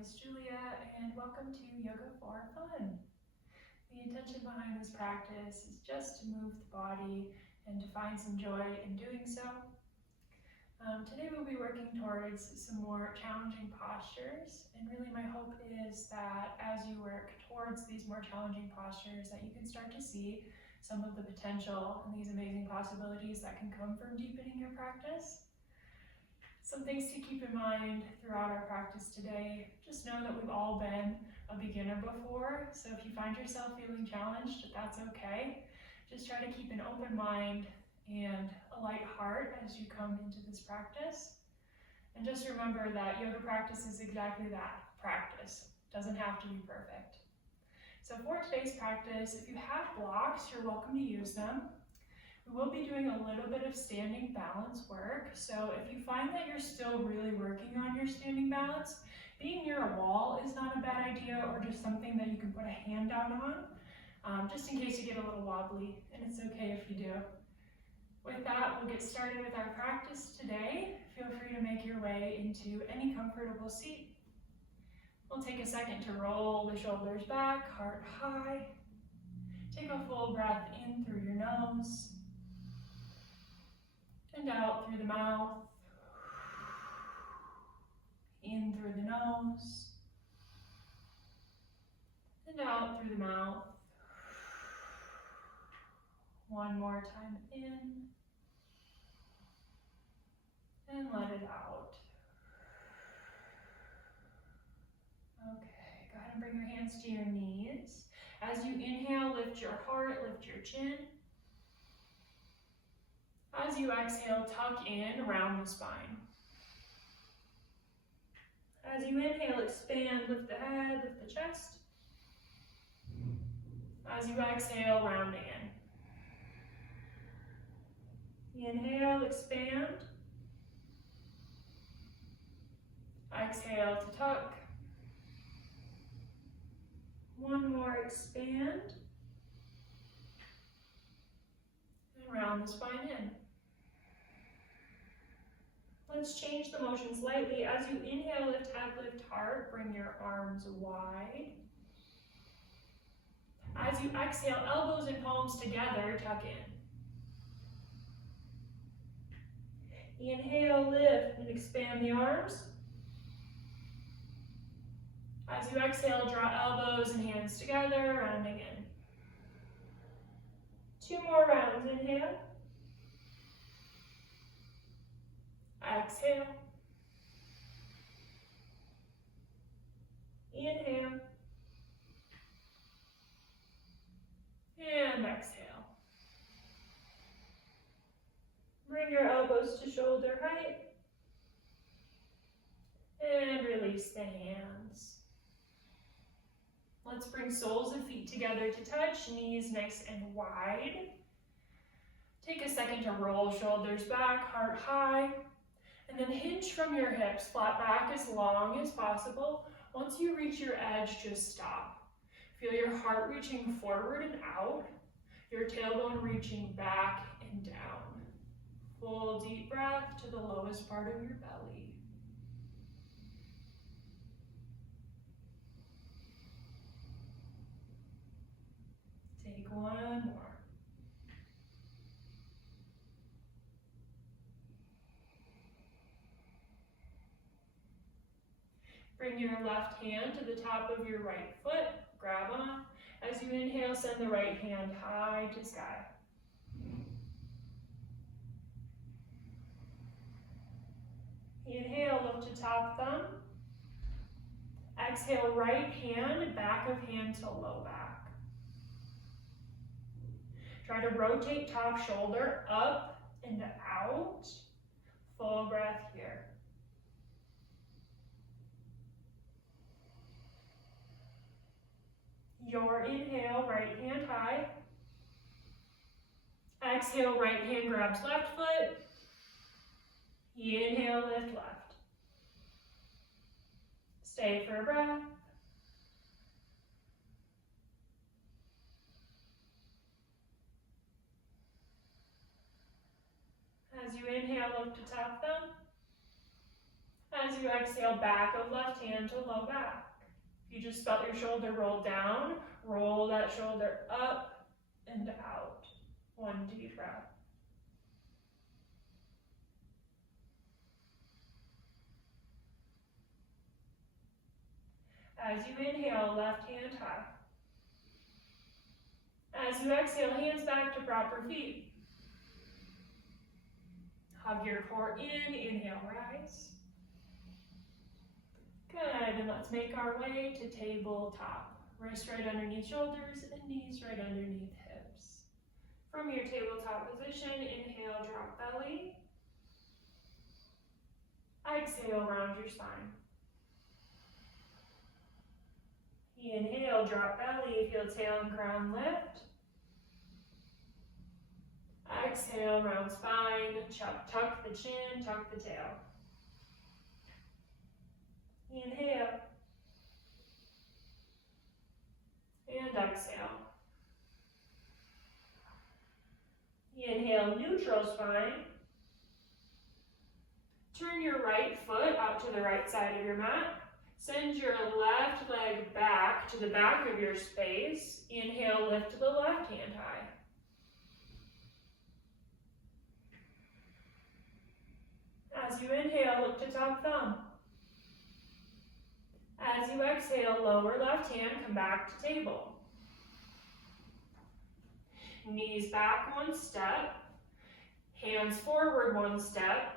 is Julia, and welcome to Yoga for Fun. The intention behind this practice is just to move the body and to find some joy in doing so. Today we'll be working towards some more challenging postures, and really my hope is that as you work towards these more challenging postures that you can start to see some of the potential and these amazing possibilities that can come from deepening your practice. Some things to keep in mind throughout our practice today. Just know that we've all been a beginner before, so if you find yourself feeling challenged, that's okay. Just try to keep an open mind and a light heart as you come into this practice. And just remember that yoga practice is exactly that, practice. It doesn't have to be perfect. So for today's practice, if you have blocks, you're welcome to use them. We will be doing a little bit of standing balance work, so if you find that you're still really working on your standing balance, being near a wall is not a bad idea, or just something that you can put a hand down on, just in case you get a little wobbly, and it's okay if you do. With that, we'll get started with our practice today. Feel free to make your way into any comfortable seat. We'll take a second to roll the shoulders back, heart high. Take a full breath in through your nose and out through the mouth. In through the nose and out through the mouth. One more time in and let it out. Okay, go ahead and bring your hands to your knees. As you inhale, lift your heart, lift your chin. As you exhale, tuck in around the spine. As you inhale, expand, lift the head, lift the chest. As you exhale, round in. Inhale, expand. Exhale to tuck. One more, expand. And round the spine in. Let's change the motion slightly. As you inhale, lift head, lift heart, bring your arms wide. As you exhale, elbows and palms together, tuck in. Inhale, lift and expand the arms. As you exhale, draw elbows and hands together, rounding in. Two more rounds, inhale. Exhale. Inhale. And exhale. Bring your elbows to shoulder height. And release the hands. Let's bring soles of feet together to touch, knees nice and wide. Take a second to roll shoulders back, heart high. And then hinge from your hips, flat back as long as possible. Once you reach your edge, just stop. Feel your heart reaching forward and out, your tailbone reaching back and down. Full deep breath to the lowest part of your belly. Take one more. Bring your left hand to the top of your right foot, grab on. As you inhale, send the right hand high to sky. Inhale, lift to top thumb. Exhale, right hand, back of hand to low back. Try to rotate top shoulder up and out. Full breath here. Your inhale, right hand high. Exhale, right hand grabs left foot. Inhale, lift left. Stay for a breath. As you inhale, look to top thumb. As you exhale, back of left hand to low back. If you just felt your shoulder roll down, roll that shoulder up and out. One deep breath. As you inhale, left hand high. As you exhale, hands back to proper feet. Hug your core in, inhale, rise. Good, and let's make our way to tabletop. Wrists right underneath shoulders and knees right underneath hips. From your tabletop position, inhale, drop belly. Exhale, round your spine. Inhale, drop belly, feel tail and crown lift. Exhale, round spine, tuck the chin, tuck the tail. Inhale. And exhale. Inhale, neutral spine. Turn your right foot out to the right side of your mat. Send your left leg back to the back of your space. Inhale, lift the left hand high. As you inhale, look to top thumb. As you exhale, lower left hand, come back to table. Knees back one step. Hands forward one step.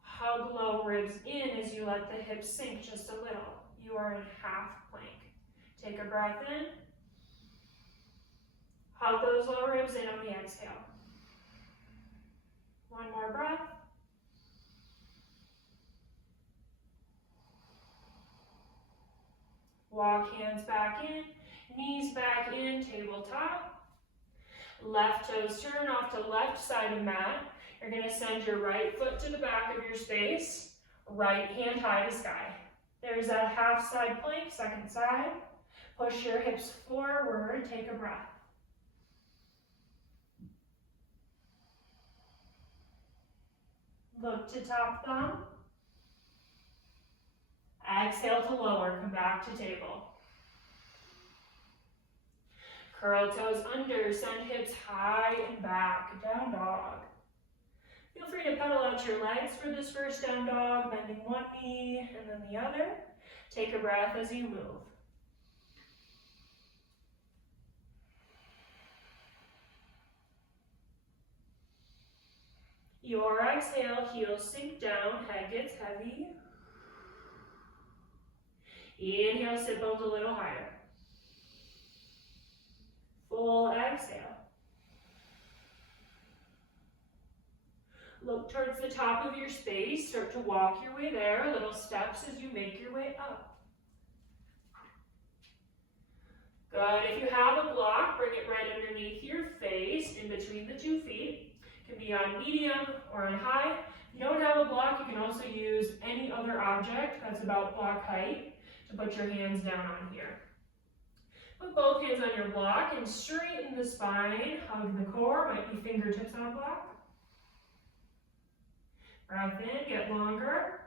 Hug low ribs in as you let the hips sink just a little. You are in half plank. Take a breath in. Hug those low ribs in on the exhale. One more breath. Walk hands back in, knees back in, tabletop. Left toes turn off to left side of mat. You're going to send your right foot to the back of your space, right hand high to sky. There's that half side plank, second side. Push your hips forward, take a breath. Look to top thumb. Exhale to lower, come back to table. Curl toes under, send hips high and back, down dog. Feel free to pedal out your legs for this first down dog, bending one knee and then the other. Take a breath as you move. Your exhale, heels sink down, head gets heavy. Inhale, sit bones a little higher. Full exhale. Look towards the top of your space. Start to walk your way there. Little steps as you make your way up. Good. If you have a block, bring it right underneath your face, in between the 2 feet. It can be on medium or on high. If you don't have a block, you can also use any other object that's about block height to put your hands down on here. Put both hands on your block and straighten the spine. Hug the core, might be fingertips on a block. Breath in, get longer.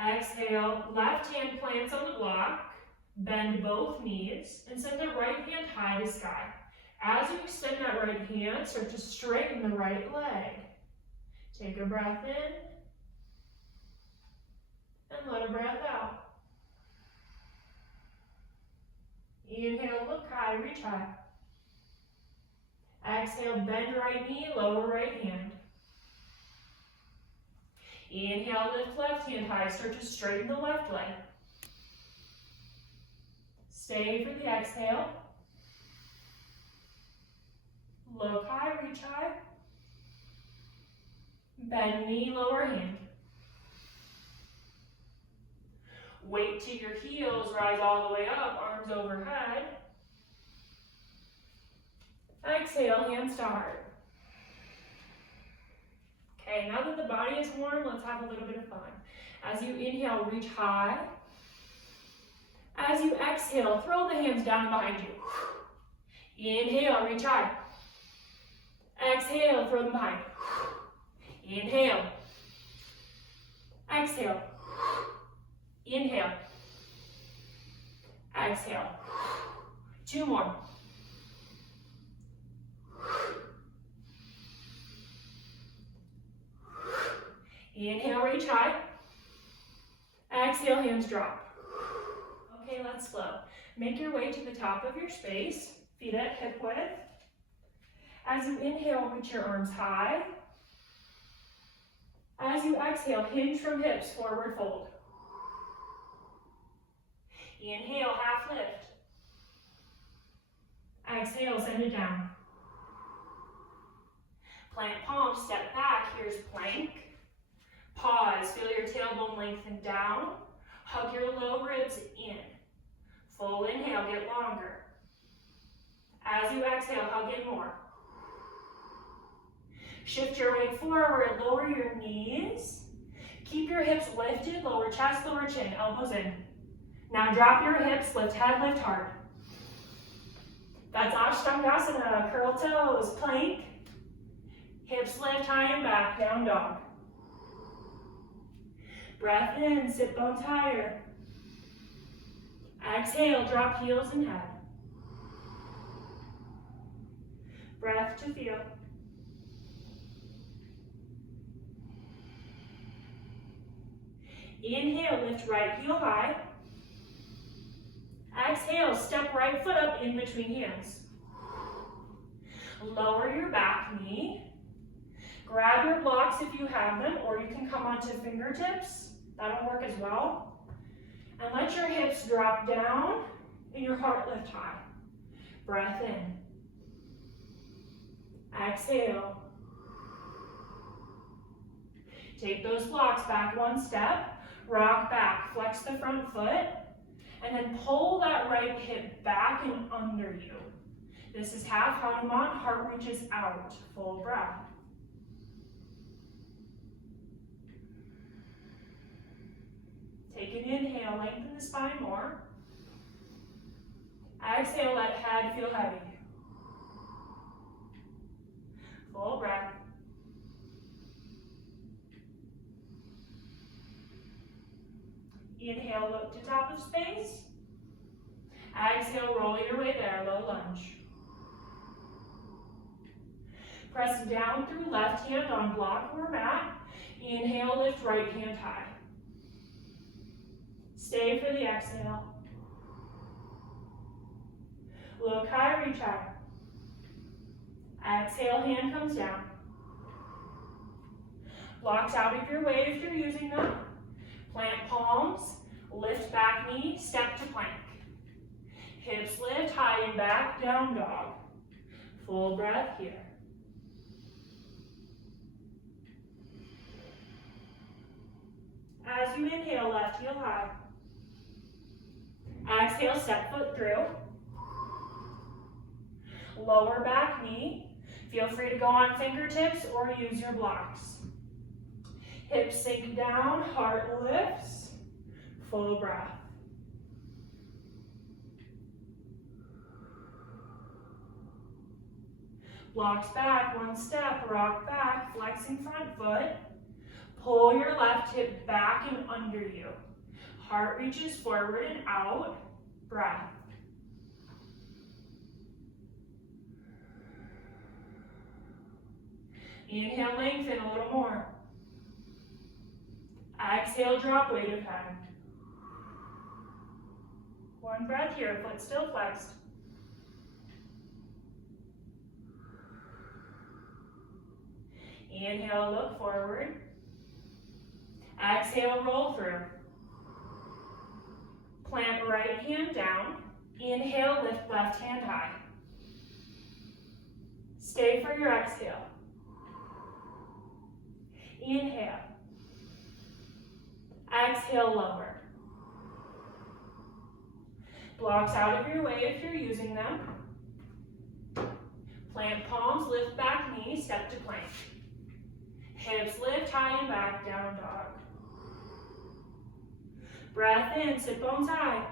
Exhale, left hand plants on the block. Bend both knees and send the right hand high to sky. As you extend that right hand, start to straighten the right leg. Take a breath in and let a breath out. Inhale, look high, reach high. Exhale, bend right knee, lower right hand. Inhale, lift left hand high, start to straighten the left leg. Stay for the exhale. Look high, reach high. Bend knee, lower hand. Weight to your heels, rise all the way up, arms overhead. Exhale, hands to heart. Okay, now that the body is warm, let's have a little bit of fun. As you inhale, reach high. As you exhale, throw the hands down behind you. Inhale, reach high. Exhale, throw them behind. Inhale. Exhale. Inhale. Exhale. 2 more. Inhale, reach high. Exhale, hands drop. Okay, let's flow. Make your way to the top of your space, feet at hip width. As you inhale, reach your arms high. As you exhale, hinge from hips, forward fold. Inhale, half lift. Exhale, send it down. Plant palms, step back, here's plank. Pause, feel your tailbone lengthen down. Hug your low ribs in. Full inhale, get longer. As you exhale, hug in more. Shift your weight forward, lower your knees. Keep your hips lifted, lower chest, lower chin, elbows in. Now drop your hips, lift head, lift heart. That's Ashtangasana, curl toes, plank. Hips lift high and back, down dog. Breath in, sit bones higher. Exhale, drop heels and head. Breath to feel. Inhale, lift right heel high. Exhale, step right foot up in between hands. Lower your back knee. Grab your blocks if you have them, or you can come onto fingertips. That'll work as well. And let your hips drop down and your heart lift high. Breath in. Exhale. Take those blocks back 1 step. Rock back, flex the front foot, and then pull that right hip back and under you. This is half Hanuman, heart reaches out, full breath. Take an inhale, lengthen the spine more. Exhale, let head feel heavy. Full breath. Inhale, look to top of space. Exhale, roll your way there, low lunge. Press down through left hand on block or mat. Inhale, lift right hand high. Stay for the exhale. Look high, reach high. Exhale, hand comes down. Blocks out of your way if you're using them. Plant palms, lift back knee, step to plank. Hips lift, high and back, down dog. Full breath here. As you inhale, left heel high. Exhale, step foot through. Lower back knee. Feel free to go on fingertips or use your blocks. Hips sink down, heart lifts. Full breath. Blocks back, 1 step, rock back, flexing front foot. Pull your left hip back and under you. Heart reaches forward and out. Breath. Inhale, lengthen a little more. Exhale, drop weight of head. 1 breath here, foot still flexed. Inhale, look forward. Exhale, roll through. Plant right hand down. Inhale, lift left hand high. Stay for your exhale. Inhale. Exhale, lower. Blocks out of your way if you're using them. Plant palms, lift back knee, step to plank. Hips lift high and back, down dog. Breath in, sit bones high.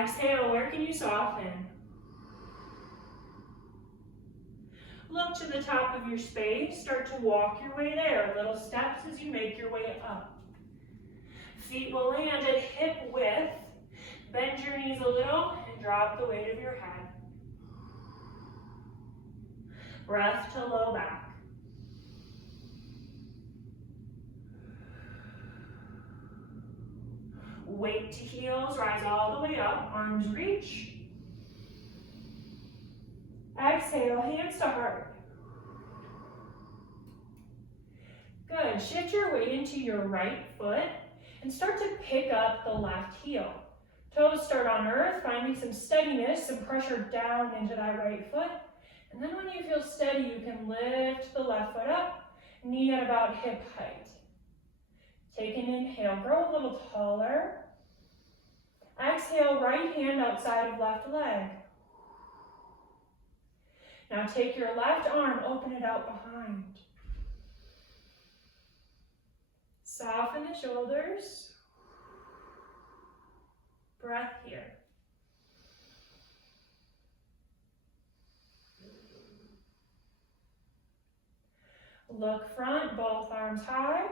Exhale, where can you soften? look to the top of your space, start to walk your way there, little steps as you make your way up. Feet will land at hip width. Bend your knees a little and drop the weight of your head. Breath to low back. Weight to heels, rise all the way up, arms reach. Exhale, hands to heart. Good, shift your weight into your right foot and start to pick up the left heel. Toes start on earth, finding some steadiness, some pressure down into that right foot. And then when you feel steady, you can lift the left foot up, knee at about hip height. Take an inhale, grow a little taller. Exhale, right hand outside of left leg. Now take your left arm, open it out behind. Soften the shoulders. Breath here. Look front, both arms high.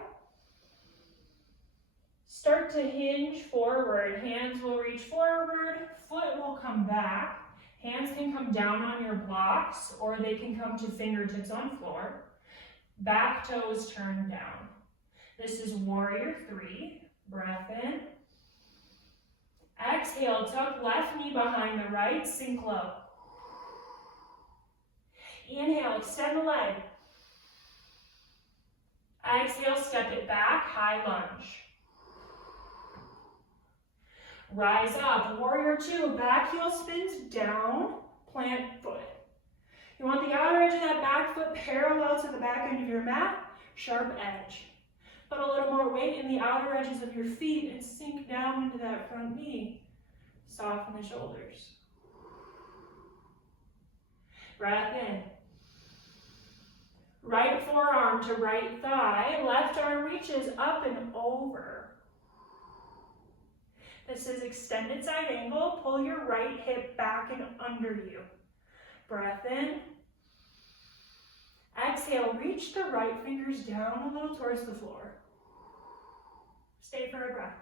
Start to hinge forward. Hands will reach forward, foot will come back. Hands can come down on your blocks or they can come to fingertips on floor. Back toes turn down. This is warrior 3. Breath in. Exhale, tuck left knee behind the right, sink low. Inhale, extend the leg. Exhale, step it back, high lunge. Rise up, warrior 2, back heel spins down, plant foot. You want the outer edge of that back foot parallel to the back end of your mat, sharp edge. Put a little more weight in the outer edges of your feet and sink down into that front knee. Soften the shoulders. Breath in. Right forearm to right thigh, left arm reaches up and over. This is extended side angle. Pull your right hip back and under you. Breath in. Exhale, reach the right fingers down a little towards the floor. Stay for a breath.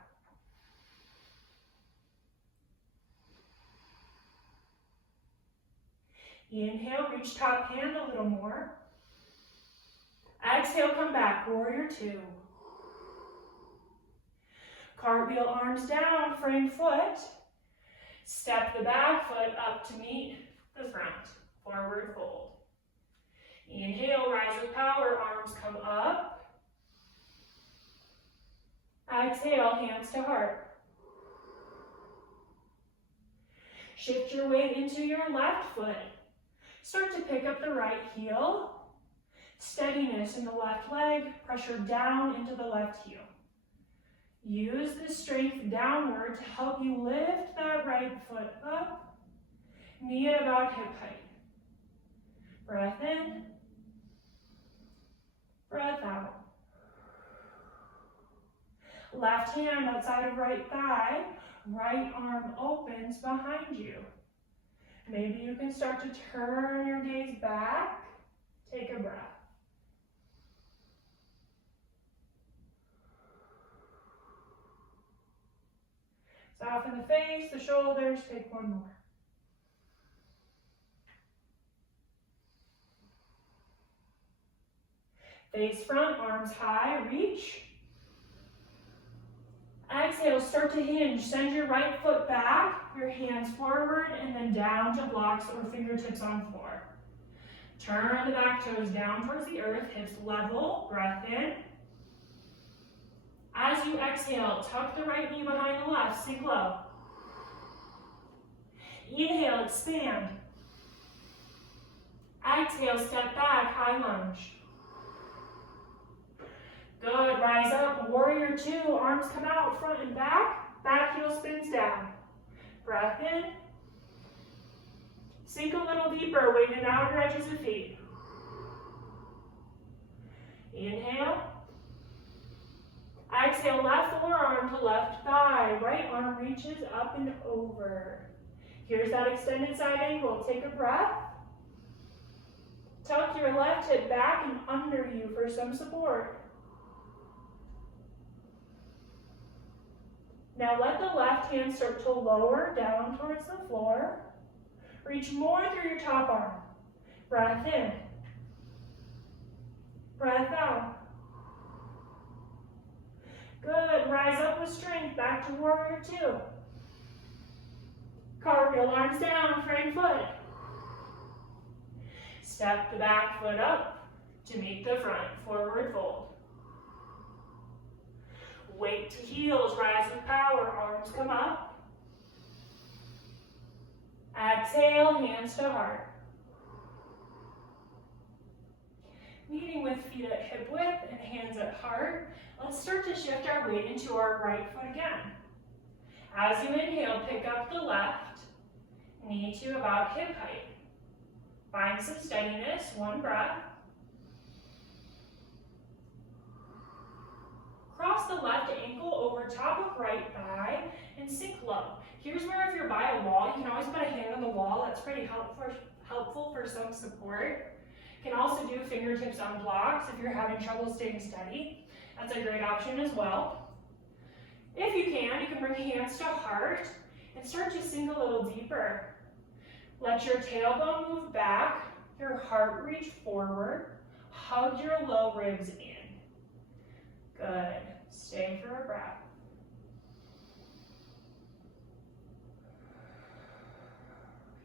Inhale, reach top hand a little more. Exhale, come back, warrior 2. Cartwheel arms down, frame foot. Step the back foot up to meet the front, forward fold. Inhale, rise with power, arms come up. Exhale, hands to heart. Shift your weight into your left foot. Start to pick up the right heel. Steadiness in the left leg, pressure down into the left heel. Use the strength downward to help you lift that right foot up, knee at about hip height. Breath in, breath out. Left hand outside of right thigh, right arm opens behind you. Maybe you can start to turn your gaze back. Take a breath. Soften the face, the shoulders, take one more. Face front, arms high, reach. Exhale, start to hinge. Send your right foot back, your hands forward, and then down to blocks or fingertips on floor. Turn the back toes down towards the earth, hips level, breath in. As you exhale, tuck the right knee behind the left, sink low. Inhale, expand. Exhale, step back, high lunge. Good, rise up, warrior 2, arms come out, front and back heel spins down. Breath in. Sink a little deeper, weight in outer edges of feet. Inhale. Exhale, left forearm to left thigh. Right arm reaches up and over. Here's that extended side angle. Take a breath. Tuck your left hip back and under you for some support. Now let the left hand start to lower down towards the floor. Reach more through your top arm. Breath in. Breath out. Good. Rise up with strength. Back to warrior two. Cartwheel, arms down, front foot. Step the back foot up to meet the front, forward fold. Weight to heels, rise with power, arms come up. Exhale, hands to heart. Meeting with feet at hip width and hands at heart, let's start to shift our weight into our right foot again. As you inhale, pick up the left knee to about hip height. Find some steadiness, one breath. Cross the left ankle over top of right thigh and sink low. Here's where if you're by a wall, you can always put a hand on the wall. That's pretty helpful for some support. You can also do fingertips on blocks if you're having trouble staying steady. That's a great option as well. If you can bring hands to heart and start to sink a little deeper. Let your tailbone move back, your heart reach forward, hug your low ribs in. Good. Stay for a breath.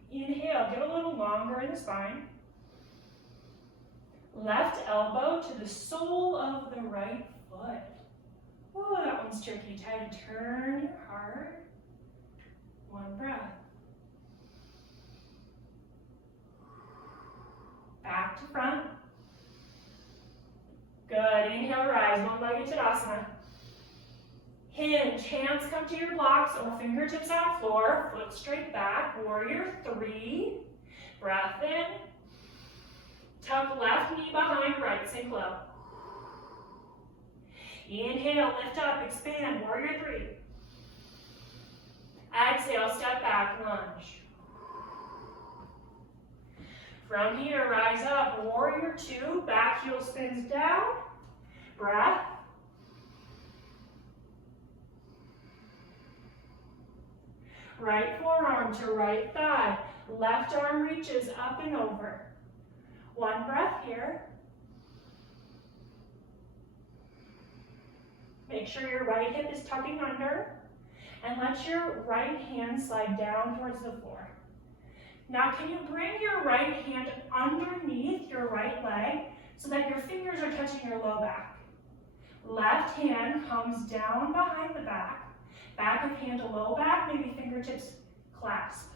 Inhale, get a little longer in the spine. Left elbow to the sole of the right foot. Ooh, that one's tricky. Try to turn your heart. One breath. Back to front. Good. Inhale, rise. One-legged Tadasana. Hinge. Hands come to your blocks or fingertips on floor. Foot straight back. Warrior three. Breath in. Tuck left knee behind right. Sink low. Inhale, lift up, expand. Warrior three. Exhale, step back, lunge. From here, rise up, warrior two, back heel spins down, breath. Right forearm to right thigh, left arm reaches up and over. One breath here. Make sure your right hip is tucking under, and let your right hand slide down towards the floor. Now, can you bring your right hand underneath your right leg so that your fingers are touching your low back? Left hand comes down behind the back. Back of hand to low back, maybe fingertips clasp.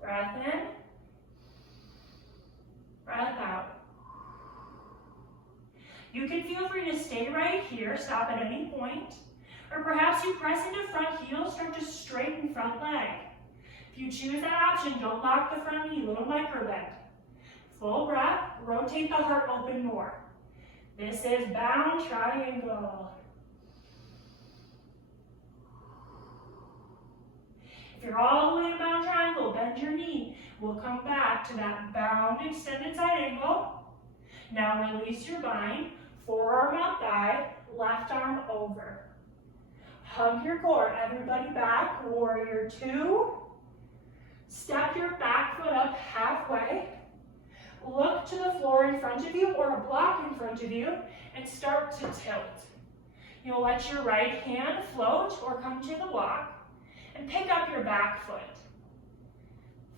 Breath in. Breath out. You can feel free to stay right here, stop at any point, or perhaps you press into front heel, start to straighten front leg. If you choose that option, don't lock the front knee, little micro bend. Full breath, rotate the heart open more. This is bound triangle. If you're all the way to bound triangle, bend your knee. We'll come back to that bound extended side angle. Now release your bind, forearm out thigh, left arm over. Hug your core, everybody back, warrior two. Step your back foot up halfway. Look to the floor in front of you or a block in front of you and start to tilt. You'll let your right hand float or come to the block and pick up your back foot.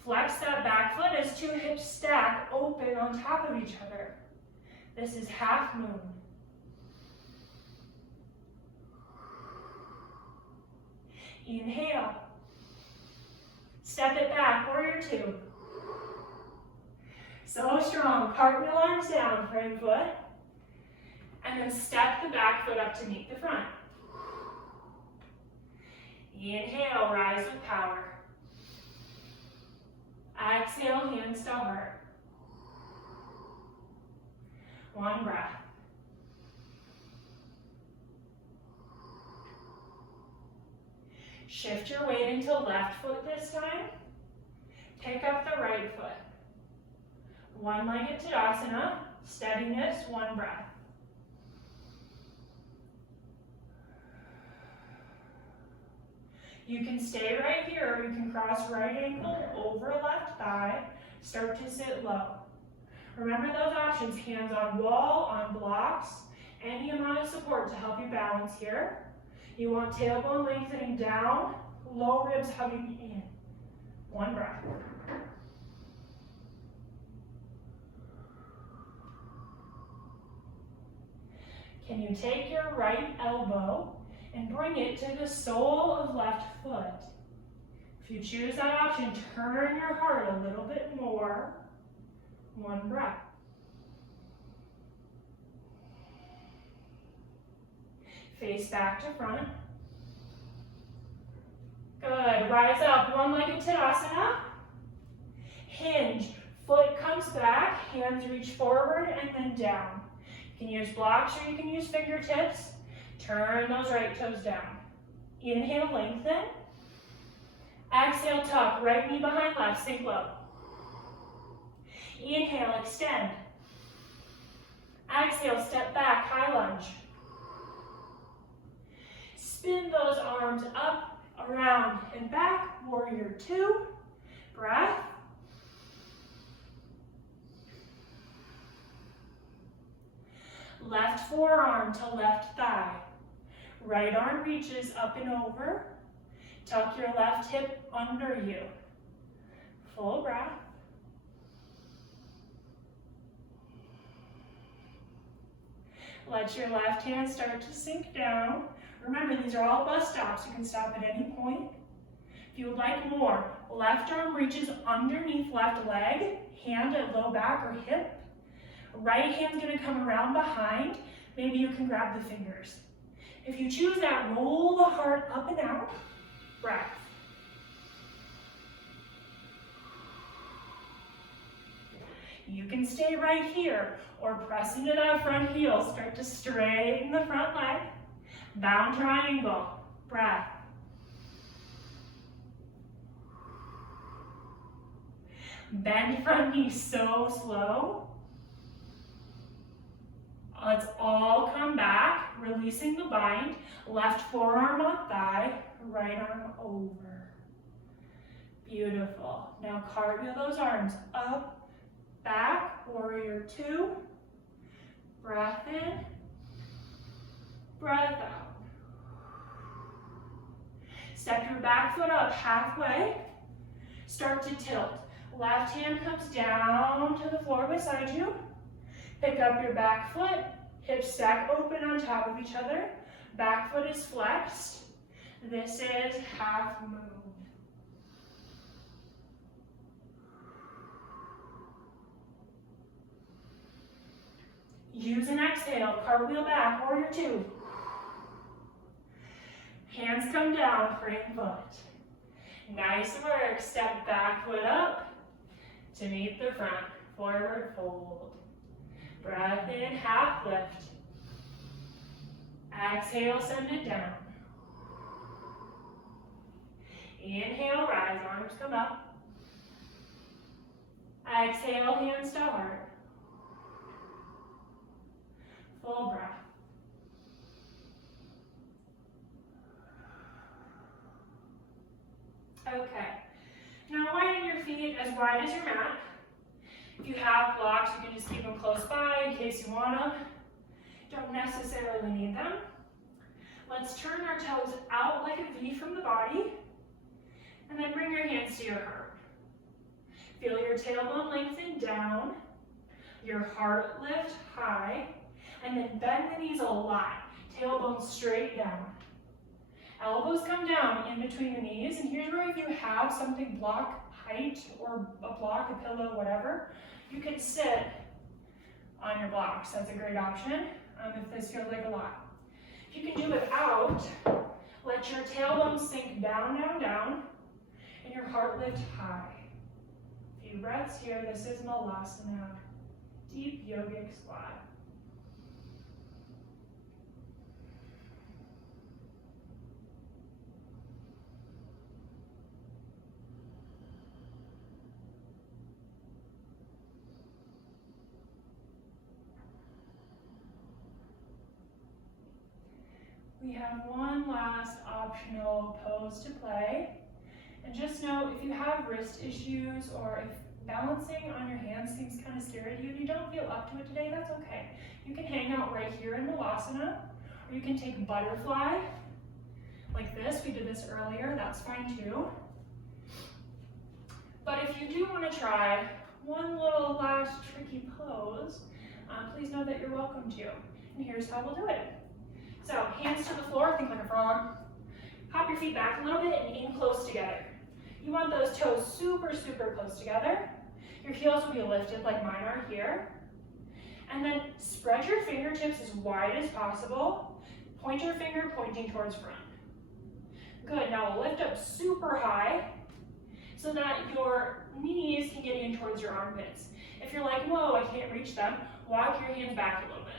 Flex that back foot as two hips stack open on top of each other. This is half moon. Inhale. Step it back, warrior two. So strong, cartwheel arms down, front foot. And then step the back foot up to meet the front. Inhale, rise with power. Exhale, hands to heart. One breath. Shift your weight into left foot this time. Pick up the right foot. One-legged Tadasana, steadiness, one breath. You can stay right here, or you can cross right ankle over left thigh, start to sit low. Remember those options, hands on wall, on blocks, any amount of support to help you balance here. You want tailbone lengthening down, low ribs hugging in. One breath. Can you take your right elbow and bring it to the sole of left foot? If you choose that option, turn your heart a little bit more. One breath. Face back to front. Good. Rise up, one-legged Tadasana. Hinge. Foot comes back, hands reach forward and then down. You can use blocks or you can use fingertips. Turn those right toes down. Inhale, lengthen. Exhale, tuck. Right knee behind left, sink low. Inhale, extend. Exhale, step back, high lunge. Spin those arms up, around, and back. Warrior two. Breath. Left forearm to left thigh. Right arm reaches up and over. Tuck your left hip under you. Full breath. Let your left hand start to sink down. Remember, these are all bus stops. You can stop at any point. If you would like more, left arm reaches underneath left leg, hand at low back or hip. Right hand's gonna come around behind. Maybe you can grab the fingers. If you choose that, roll the heart up and out. Breath. You can stay right here or press into that front heel. Start to straighten the front leg. Bound triangle. Breath. Bend front knee so slow. Let's all come back, releasing the bind. Left forearm on thigh, right arm over. Beautiful. Now cartwheel those arms up, back, warrior two. Breath in, breath out. Step your back foot up halfway. Start to tilt. Left hand comes down to the floor beside you. Pick up your back foot, hips stack open on top of each other. Back foot is flexed. This is half move. Use an exhale, cartwheel back, warrior two. Hands come down, frame foot. Nice work, step back foot up to meet the front, forward fold. Breath in, half lift. Exhale, send it down. Inhale, rise, arms come up. Exhale, hands to heart. Full breath. Okay. Now widen your feet as wide as your mat. If you have blocks, you can just keep them close by in case you wanna. Don't necessarily need them. Let's turn our toes out like a V from the body, and then bring your hands to your heart. Feel your tailbone lengthen down, your heart lift high, and then bend the knees a lot. Tailbone straight down. Elbows come down in between the knees, and here's where if you have something block height or a block, a pillow, whatever, you can sit on your blocks. That's a great option if this feels like a lot. If you can do without, let your tailbone sink down, down, down, and your heart lift high. A few breaths here. This is Malasana, deep yogic squat. We have one last optional pose to play. And just know, if you have wrist issues or if balancing on your hands seems kind of scary to you and you don't feel up to it today, that's okay. You can hang out right here in Malasana, or you can take butterfly like this. We did this earlier, that's fine too. But if you do want to try one little last tricky pose, please know that you're welcome to. And here's how we'll do it. So hands to the floor, think like a frog. Hop your feet back a little bit and in close together. You want those toes super, super close together. Your heels will be lifted like mine are here. And then spread your fingertips as wide as possible. Point your finger pointing towards front. Good, now we'll lift up super high so that your knees can get in towards your armpits. If you're like, whoa, I can't reach them, walk your hands back a little bit.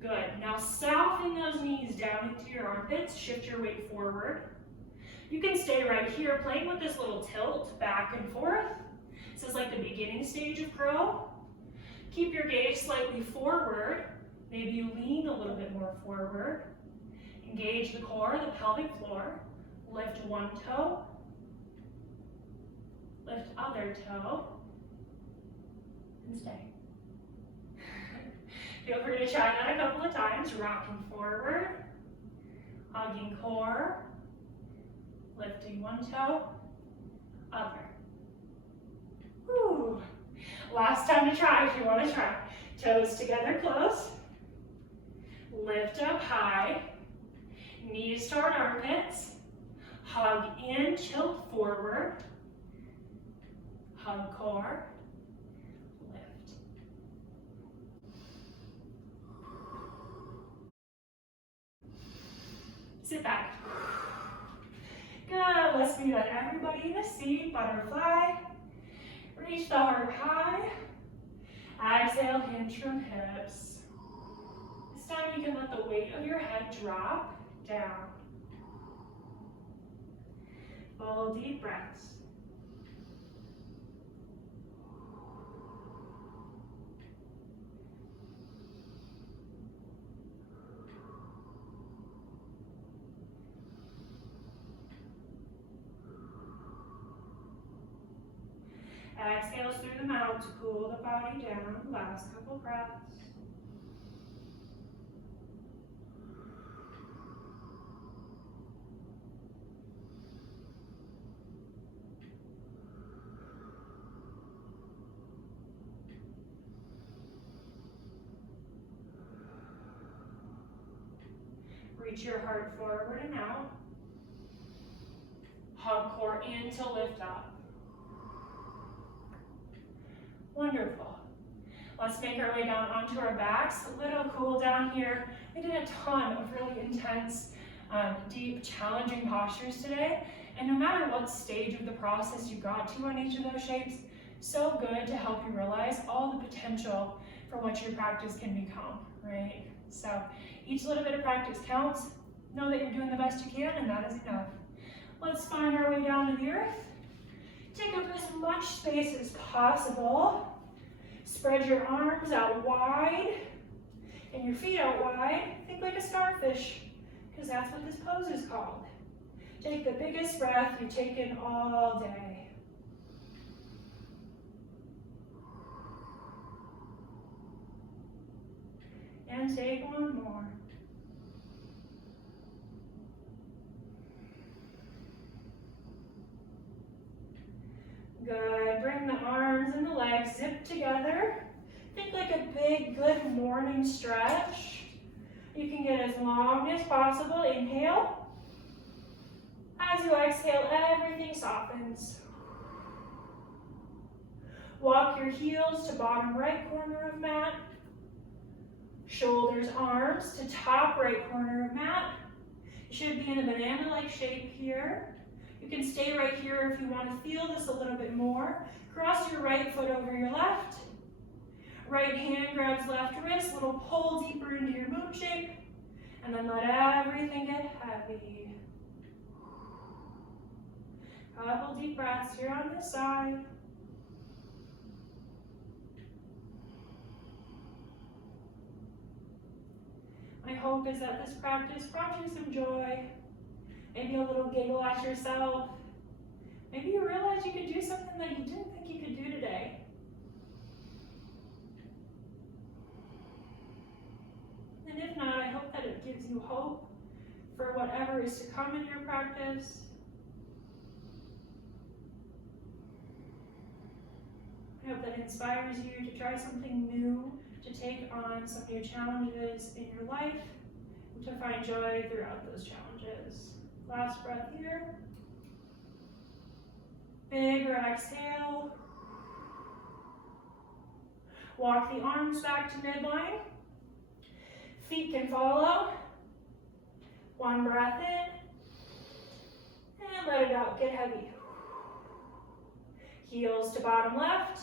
Good, now soften those knees down into your armpits, shift your weight forward. You can stay right here playing with this little tilt back and forth. This is like the beginning stage of crow. Keep your gaze slightly forward. Maybe you lean a little bit more forward. Engage the core, the pelvic floor. Lift one toe. Lift other toe. And stay. Feel free to try that a couple of times. Rocking forward. Hugging core. Lifting one toe. Other. Whew. Last time to try if you want to try. Toes together close. Lift up high. Knees toward armpits. Hug in, tilt forward. Hug core. Lift. Sit back. Good. Let's do that. Everybody in the seat. Butterfly. Reach the heart high. Exhale, hinge from hips. This time you can let the weight of your head drop down. Full deep breaths. Exhales through the mouth to cool the body down. Last couple breaths. Reach your heart forward and out. Hug core in to lift up. Wonderful. Let's make our way down onto our backs. A little cool down here. We did a ton of really intense, deep, challenging postures today. And no matter what stage of the process you got to on each of those shapes, so good to help you realize all the potential for what your practice can become, right? So each little bit of practice counts. Know that you're doing the best you can, and that is enough. Let's find our way down to the earth. Take up as much space as possible. Spread your arms out wide and your feet out wide. Think like a starfish, because that's what this pose is called. Take the biggest breath you've taken all day. And take one more. Good. Bring the arms and the legs zip together. Think like a big, good morning stretch. You can get as long as possible. Inhale. As you exhale, everything softens. Walk your heels to bottom right corner of mat. Shoulders, arms to top right corner of mat. You should be in a banana-like shape here. You can stay right here if you want to feel this a little bit more. Cross your right foot over your left. Right hand grabs left wrist, little pull deeper into your moon shape. And then let everything get heavy. Couple deep breaths here on this side. My hope is that this practice brought you some joy, maybe a little giggle at yourself. Maybe you realize you could do something that you didn't think you could do today. And if not, I hope that it gives you hope for whatever is to come in your practice. I hope that inspires you to try something new, to take on some new challenges in your life, and to find joy throughout those challenges. Last breath here. Big exhale. Walk the arms back to midline. Feet can follow. One breath in, and let it out, get heavy. Heels to bottom left.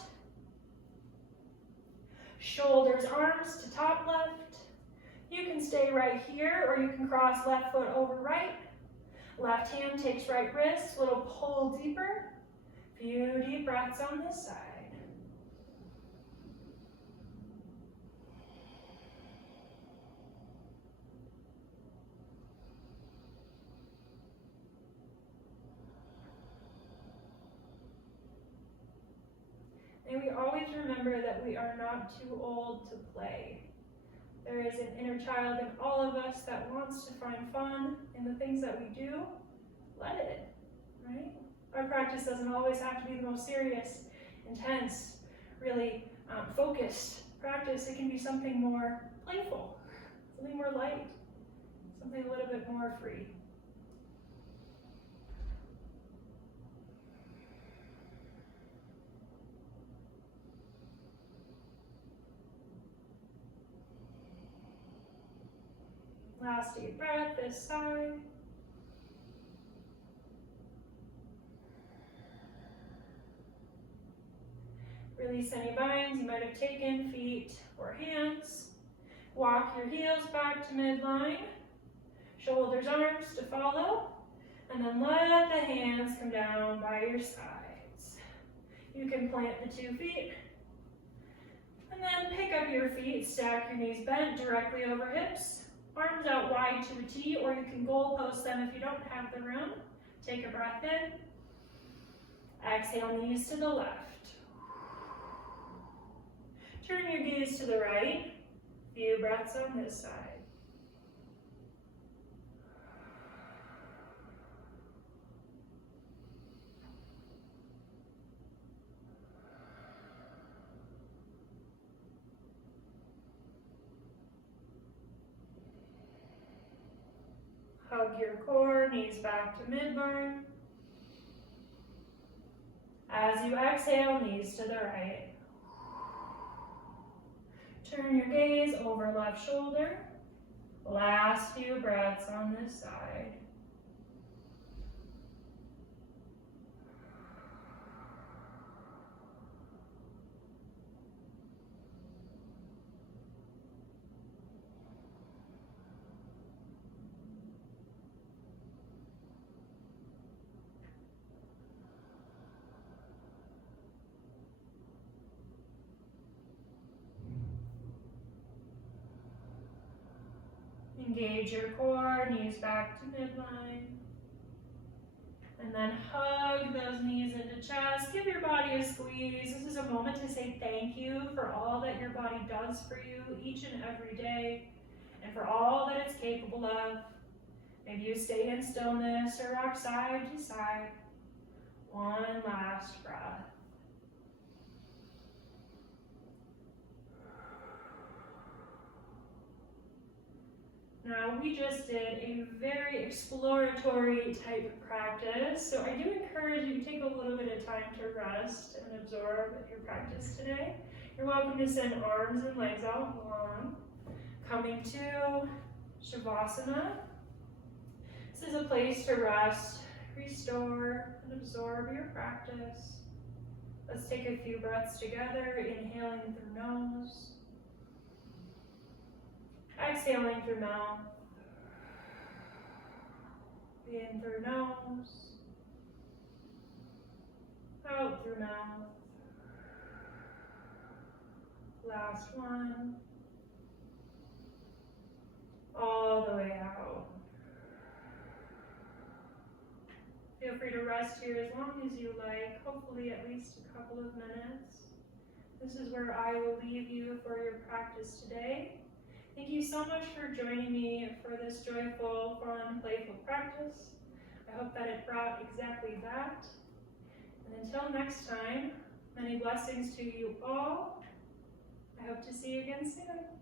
Shoulders, arms to top left. You can stay right here, or you can cross left foot over right. Left hand takes right wrist, little pull deeper. Few deep breaths on this side. May we always remember that we are not too old to play. There is an inner child in all of us that wants to find fun in the things that we do. Let it, right? Our practice doesn't always have to be the most serious, intense, really focused practice. It can be something more playful, something more light, something a little bit more free. Last deep breath this side. Release any binds you might have taken, feet or hands. Walk your heels back to midline. Shoulders, arms to follow. And then let the hands come down by your sides. You can plant the 2 feet. And then pick up your feet, stack your knees bent directly over hips. Arms out wide to a T, or you can goal post them if you don't have the room. Take a breath in. Exhale, knees to the left. Turn your gaze to the right. Few breaths on this side. Hug your core, knees back to midline. As you exhale, knees to the right. Turn your gaze over left shoulder. Last few breaths on this side. Engage your core, knees back to midline. And then hug those knees into chest. Give your body a squeeze. This is a moment to say thank you for all that your body does for you each and every day, and for all that it's capable of. Maybe you stay in stillness or rock side to side. One last breath. Now, we just did a very exploratory type practice, so I do encourage you to take a little bit of time to rest and absorb your practice today. You're welcome to send arms and legs out long. Coming to Shavasana. This is a place to rest, restore, and absorb your practice. Let's take a few breaths together, inhaling through nose. Exhaling through mouth. In through nose. Out through mouth. Last one. all the way out. Feel free to rest here as long as you like, hopefully at least a couple of minutes. This is where I will leave you for your practice today. Thank you so much for joining me for this joyful, fun, playful practice. I hope that it brought exactly that. And until next time, many blessings to you all. I hope to see you again soon.